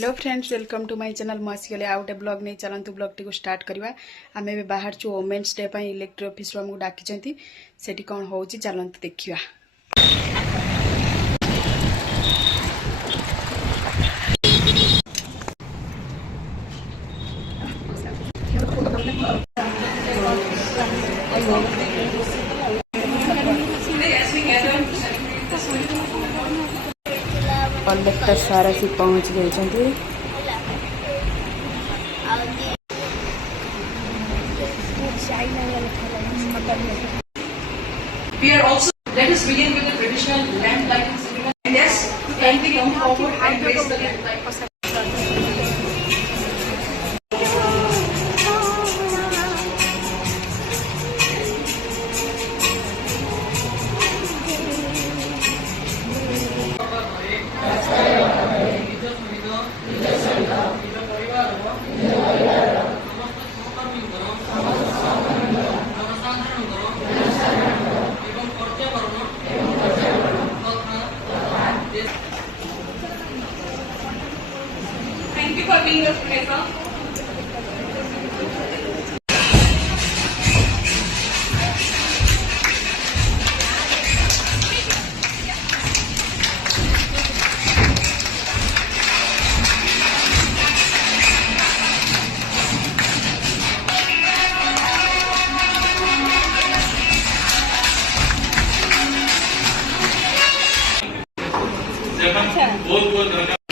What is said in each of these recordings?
Hello friends, welcome to my channel. मुझे आउ गोटे ब्लॉग नहीं चलतु ब्लॉग टी स्टार्ट करवा। आम ए बाहर चु वोमेन्स डे इलेक्ट्री ऑफिस आमको डाकी से कौन हो चलतु देखा। कलेक्टर सार आसी पहुँच गए। We are also, let us begin with the traditional lamp lighting ceremony. And yes, kindly come forward and raise the lamp light. Thank you for being a professor.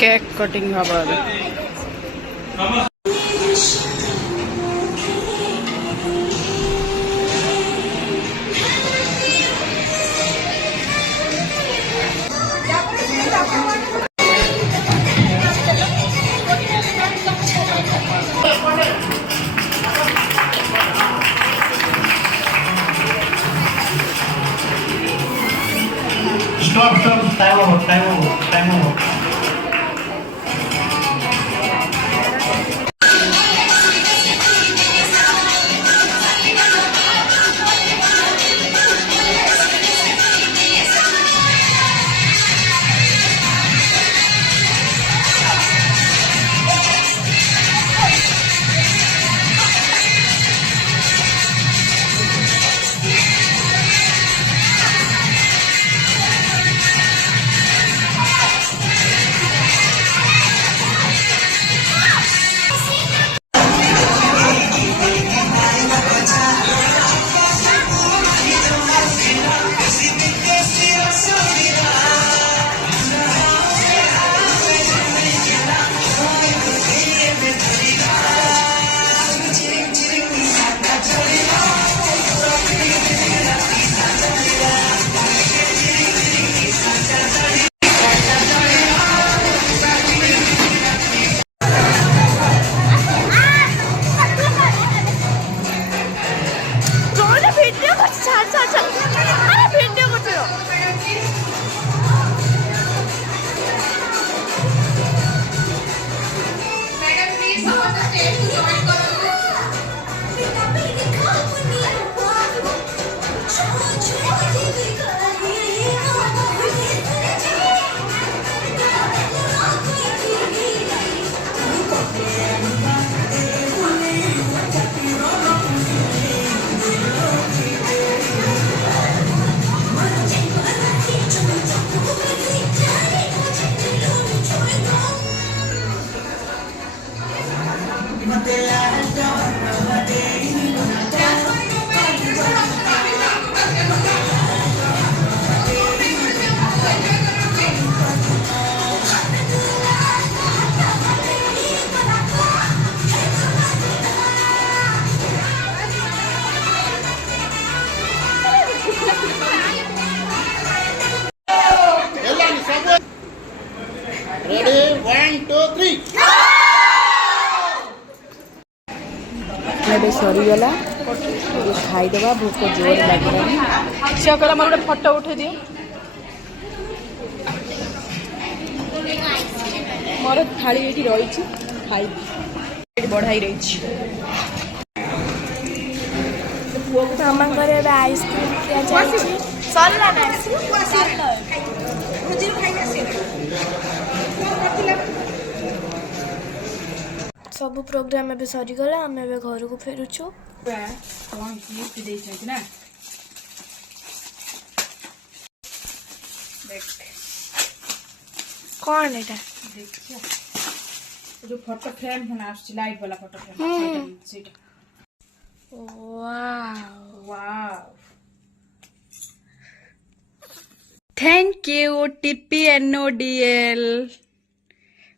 Cake cutting हवा। Stop, time over. Ready? 1, 2, 3. सरीगला खाईदे भोक जोर लगे। झील कहला मोर गोटे फटो उठे दियो। मोर थाली ये रही खाई बढ़ाई रही। मामा आइसक्रीम ସବୁ ପ୍ରୋଗ୍ରାମ ଏବେ ସରିଗଲା ଆମେ ଏବେ ଘରକୁ ଫେରୁଛୁ कौन गिफ्ट देइछन्ति ना देख कौन एटा देखिया जो फोटो फ्रेम होना आछी लाइट वाला फोटो फ्रेम सेटा wow wow thank you TPNODL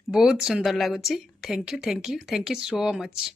बहुत सुंदर लागुची थैंक यू सो मच